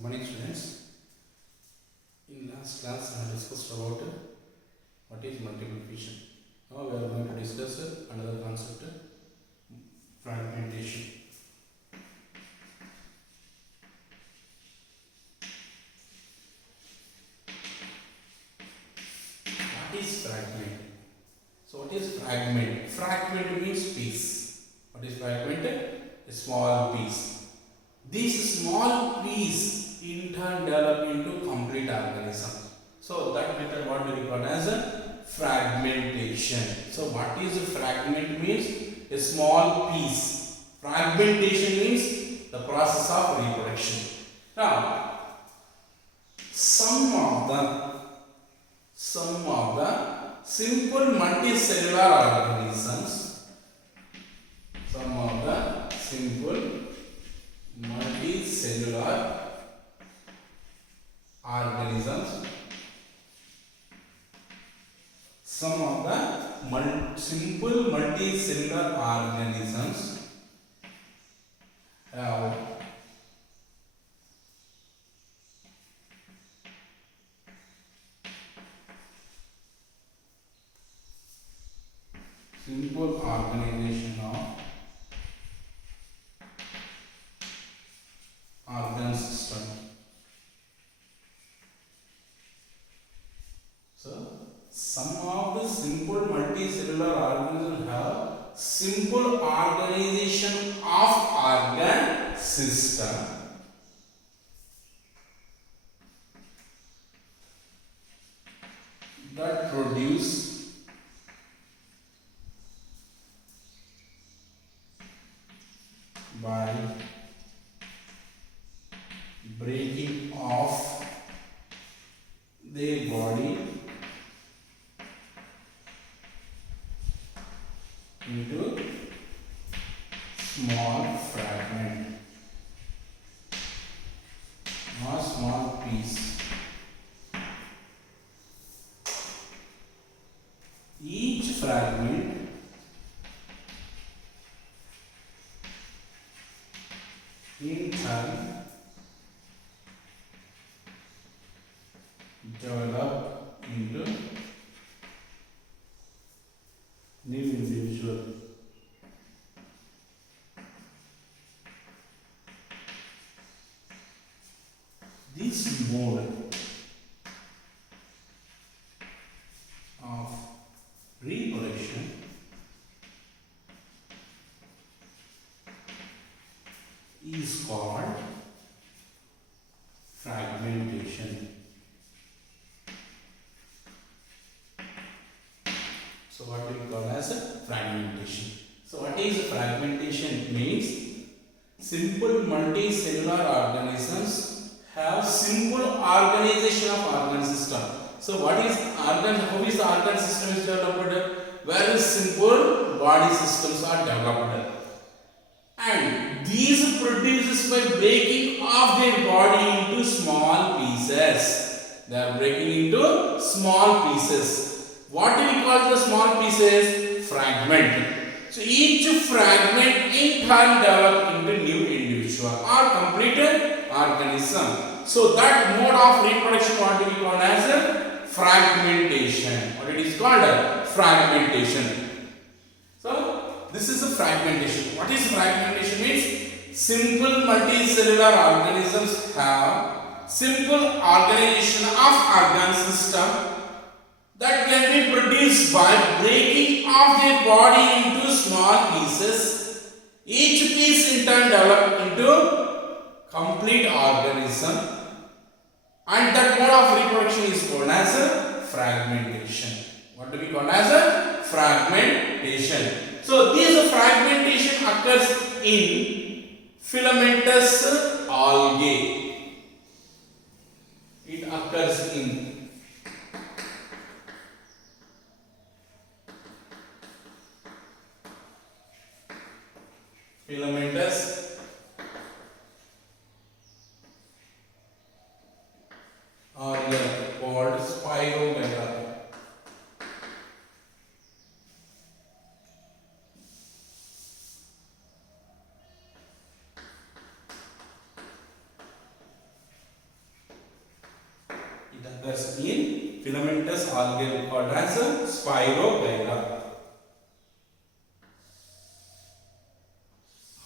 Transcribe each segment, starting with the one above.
Good morning, students. In last class, I discussed about what is multiple fission. Now we are going to discuss another concept, fragmentation. What is fragment? So, what is fragment? Fragment means piece. What is fragment? A small piece. This small piece in turn develop into complete organism. So that method what we call as a fragmentation. So what is a fragment means? A small piece. Fragmentation means the process of reproduction. Now some of the simple multicellular organisms, some of the simple multicellular organisms, some of the simple multicellular organisms have simple organization of organ system. So, some of the simple multicellular organisms have simple organization of organ system. That produce by breaking off their body into small fragment or small piece. Each fragment in turn develop into new individual. This mode of reproduction is called fragmentation. So what do we call as a fragmentation? So what is fragmentation means? Simple multicellular organisms have simple organization of organ system. So what is organ? How is the organ system is developed? Very simple body systems are developed, and these produces by breaking off their body into small pieces. They are breaking into small pieces. What do we call the small pieces? Fragment. So each fragment in turn develop into new individual or completed organism. So that mode of reproduction what do we call as a fragmentation. What it is called? Fragmentation. So this is a fragmentation. What is fragmentation means? Simple multicellular organisms have simple organization of organ system that can be produced by breaking off their body into small pieces. Each piece in turn develop into complete organism, and that mode of reproduction is called as a fragmentation. What do we call as a fragmentation? So this fragmentation occurs in filamentous algae. It occurs in filamentous algae called Spirometa. occurs in filamentous algae called as Spirogyra.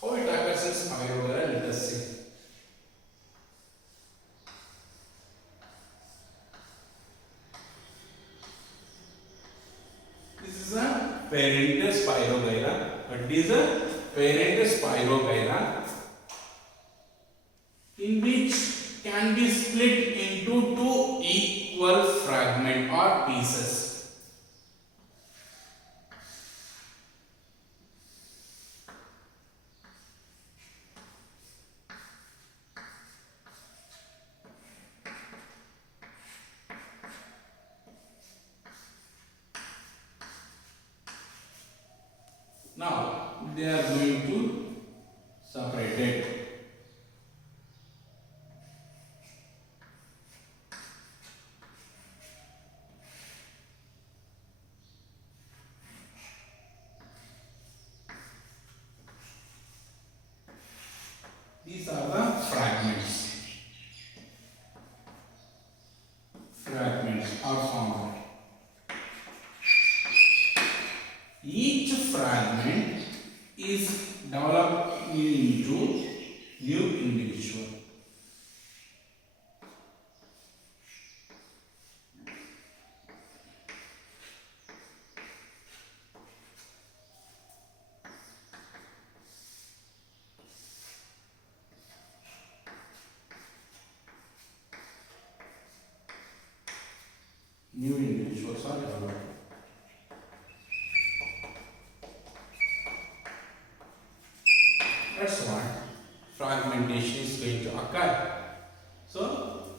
How it occurs in Spirogyra? Let us see. This is a parent Spirogyra. It is a parent Spirogyra in which can be split into two equal fragment or pieces. Now they are going to separate it. These are the fragments. Fragments are formed. Each fragment is developed into new individual. New individuals are developed. That's what fragmentation is going to occur. So,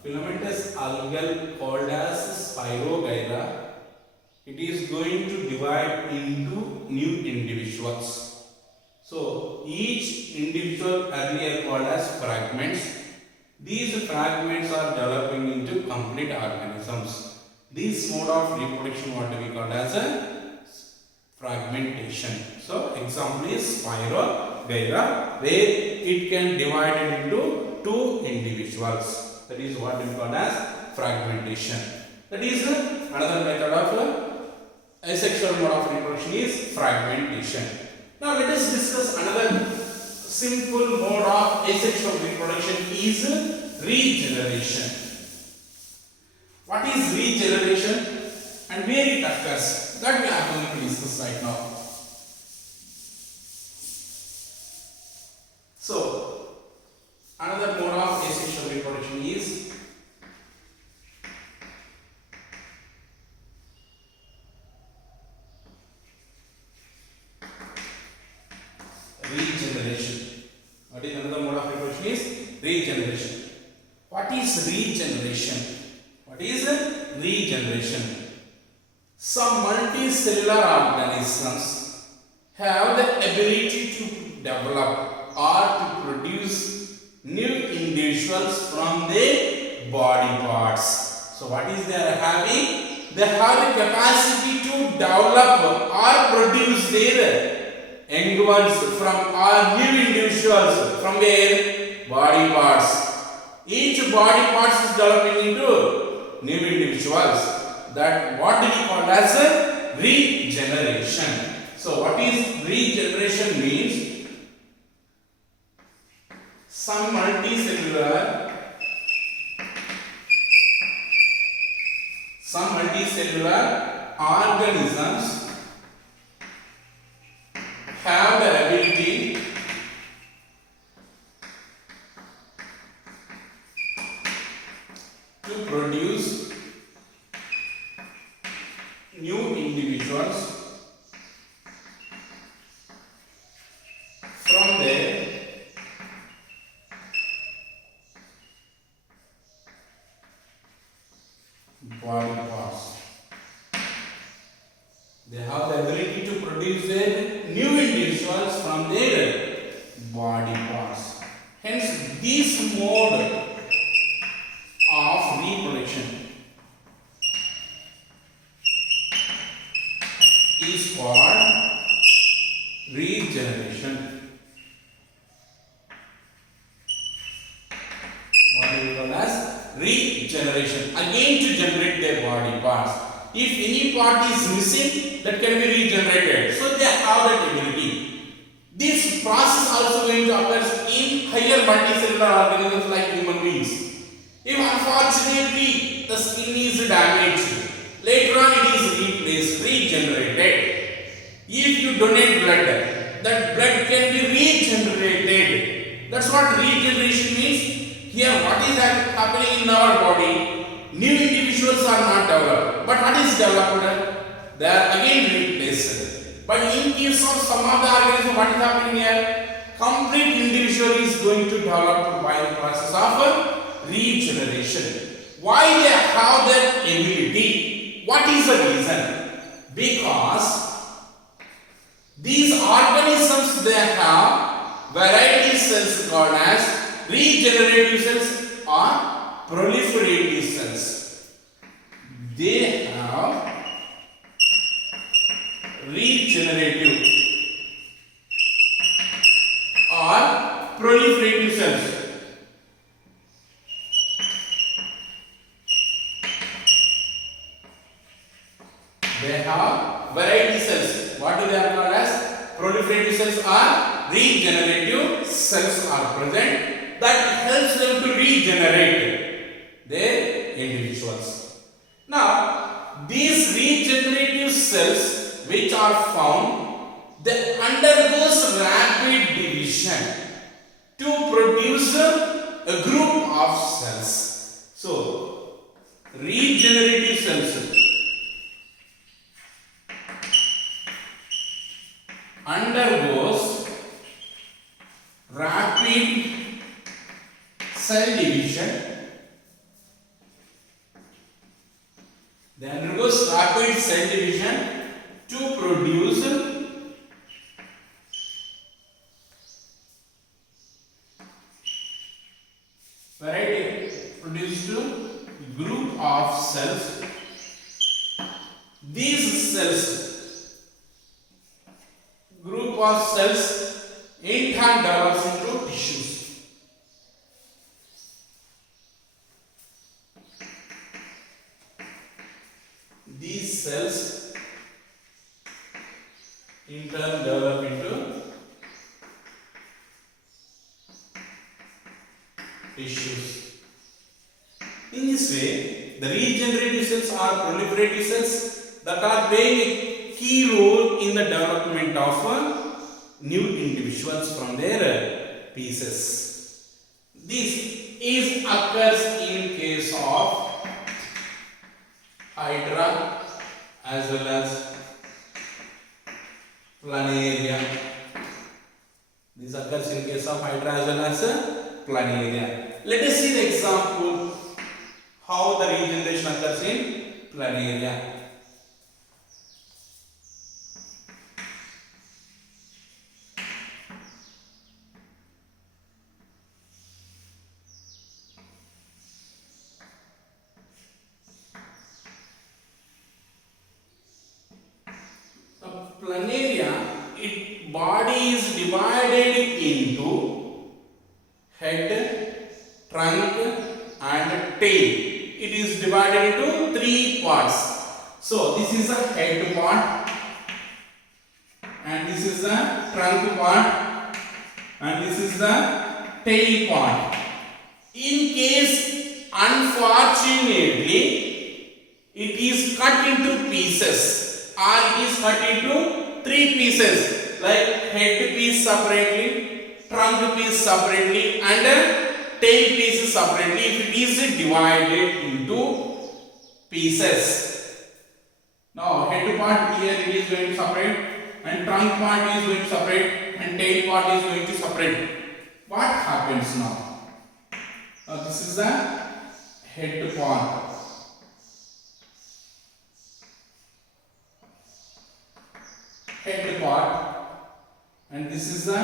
filamentous algal called as Spirogyra, it is going to divide into new individuals. So, each individual earlier called as fragments, these fragments are developing into complete organisms. This mode of reproduction what we call as a fragmentation. So, example is Spirogyra, where it can divide into two individuals. That is what we call as fragmentation. That is another method of asexual mode of reproduction is fragmentation. Now let us discuss another simple mode of asexual reproduction is regeneration. What is regeneration and where it occurs? That we are going to discuss right now. So, another mode of asexual reproduction is regeneration. What is another mode of reproduction is regeneration. What is regeneration? What is regeneration? Some multicellular organisms have the ability to develop or to produce new individuals from their body parts. So what is they are having? They have the capacity to develop or produce their young ones from or new individuals from their body parts. Each body parts is developing into new individuals. That what do we call as a regeneration. So what is regeneration means? Some multicellular organisms have the ability to produce new individuals from their body parts. They have the ability to produce their new individuals from their body parts. Hence, this mode of reproduction is called regeneration. What do we call as regeneration, again to generate their body parts. If any part is missing, that can be regenerated. So they have that ability. This process also going to occur in higher multicellular organisms like human beings. If unfortunately the skin is damaged, later on it is replaced, regenerated. If you donate blood, that blood can be regenerated. That's what regeneration means. Here what is happening in our body? New individuals are not developed. But what is developed? They are again replaced. But in case of some of the organisms, what is happening here? Complete individual is going to develop by the process of regeneration. Why they have that ability? What is the reason? Because these organisms, they have variety cells called as regenerative cells or proliferative cells. They have regenerative or proliferative cells. They have variety cells. What do they are called as? Proliferative cells or regenerative cells are present that helps them to regenerate their individuals. Now, these regenerative cells which are found, they undergoes rapid division to produce a group of cells. So, regenerative cells undergoes rapid cell division. They undergoes rapid cell division to produce group of cells. These cells, group of cells, in turn develops into tissues. These cells in turn develop into tissues. In this way, the regenerative cells are proliferative cells that are playing a key role in the development of new individuals from their pieces. This occurs in case of Hydra as well as Planaria. This occurs in case of Hydra as well as Planaria. Let us see the example how the regeneration occurs in Planaria. Planaria, its body is divided into head, trunk and tail. It is divided into three parts. So this is the head part, and this is the trunk part, and this is the tail part. In case unfortunately it is cut into pieces, or it is cut into three pieces, like head piece separately, trunk piece separately and tail piece separately. If it is divided into pieces, now head part here it is going to separate, and trunk part is going to separate, and tail part is going to separate. What happens now? Now this is the head part. Head part, and this is the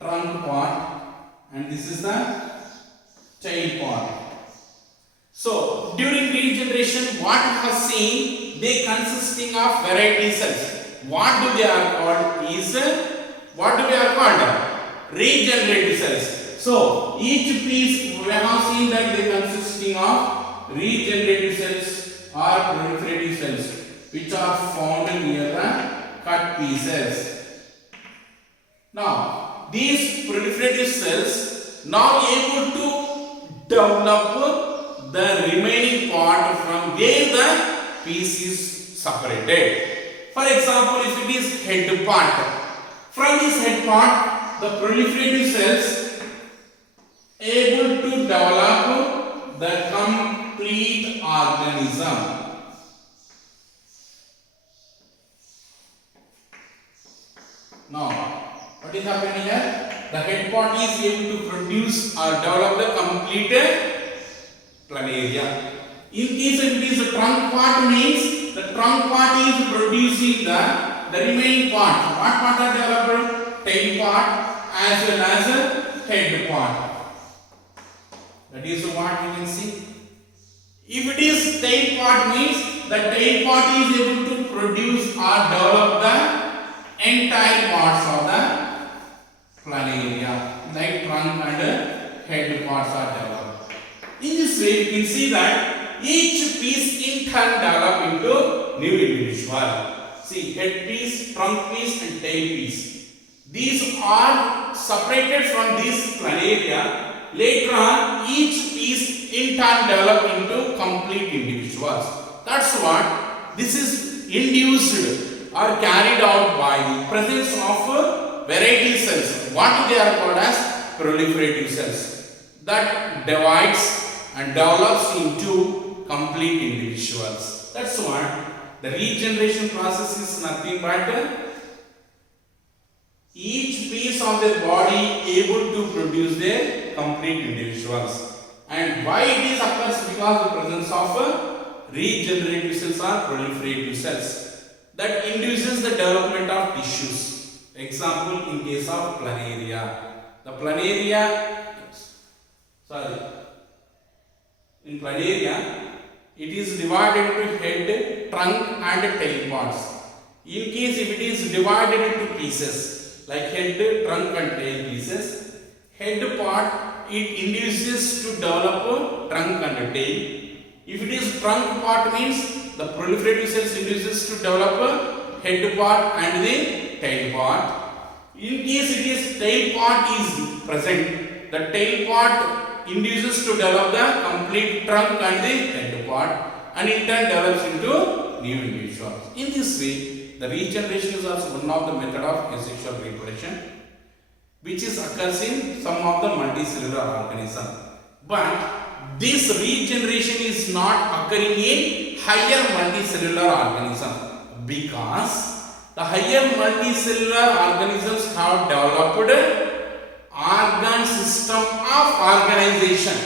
trunk part, and this is the tail part. So during regeneration, what we have seen, they consisting of variety cells. What do they are called is regenerative cells. So each piece we have seen that they consisting of regenerative cells or proliferative cells which are found near the cut pieces. Now these proliferative cells now able to develop the remaining part from where the piece is separated. For example, if it is head part, from this head part the proliferative cells able to develop the complete organism. Now, what is happening here? The head part is able to produce or develop the complete planaria. In case it is the trunk part, means the trunk part is producing the remaining part. What part are developed? Tail part as well as head part. That is what we can see. If it is tail part, means the tail part is able to produce or develop the entire parts of the planaria, like trunk and head parts are developed. In this way, you can see that each piece in turn develop into new individual. See, head piece, trunk piece and tail piece. These are separated from this planaria. Later on, each piece in turn develop into complete individuals. That's what this is induced or carried out by the presence of variety cells. What they are called as proliferative cells that divides and develops into complete individuals. That's what the regeneration process is nothing but each piece of their body able to produce their complete individuals. And why it is occurs? Because the presence of regenerative cells or proliferative cells that induces the development of tissues. Example, in case of planaria, the planaria, in planaria, it is divided into head, trunk and tail parts. In case if it is divided into pieces like head, trunk and tail pieces, head part it induces to develop trunk and tail. If it is trunk part, means the proliferative cells induces to develop head part and the tail part. In case it is tail part is present, the tail part induces to develop the complete trunk and the head part, and in turn develops into new individuals. In this way, the regeneration is also one of the method of asexual reproduction, which is occurs in some of the multicellular organisms. But this regeneration is not occurring in higher multicellular organisms, because the higher multicellular organisms have developed organ system of organization.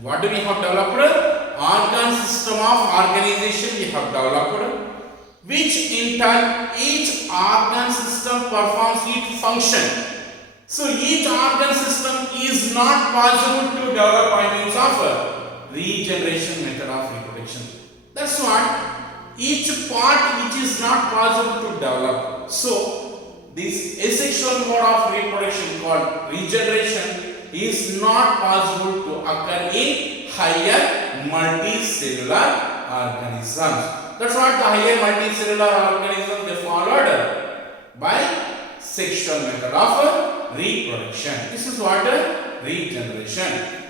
What do we have developed? Organ system of organization we have developed, which in turn each organ system performs its function. So each organ system is not possible to develop by means of regeneration method of reproduction. That's what each part which is not possible to develop. So this asexual mode of reproduction called regeneration is not possible to occur in higher multicellular organisms. That's what the higher multicellular organisms they followed by sexual method of reproduction. This is what regeneration.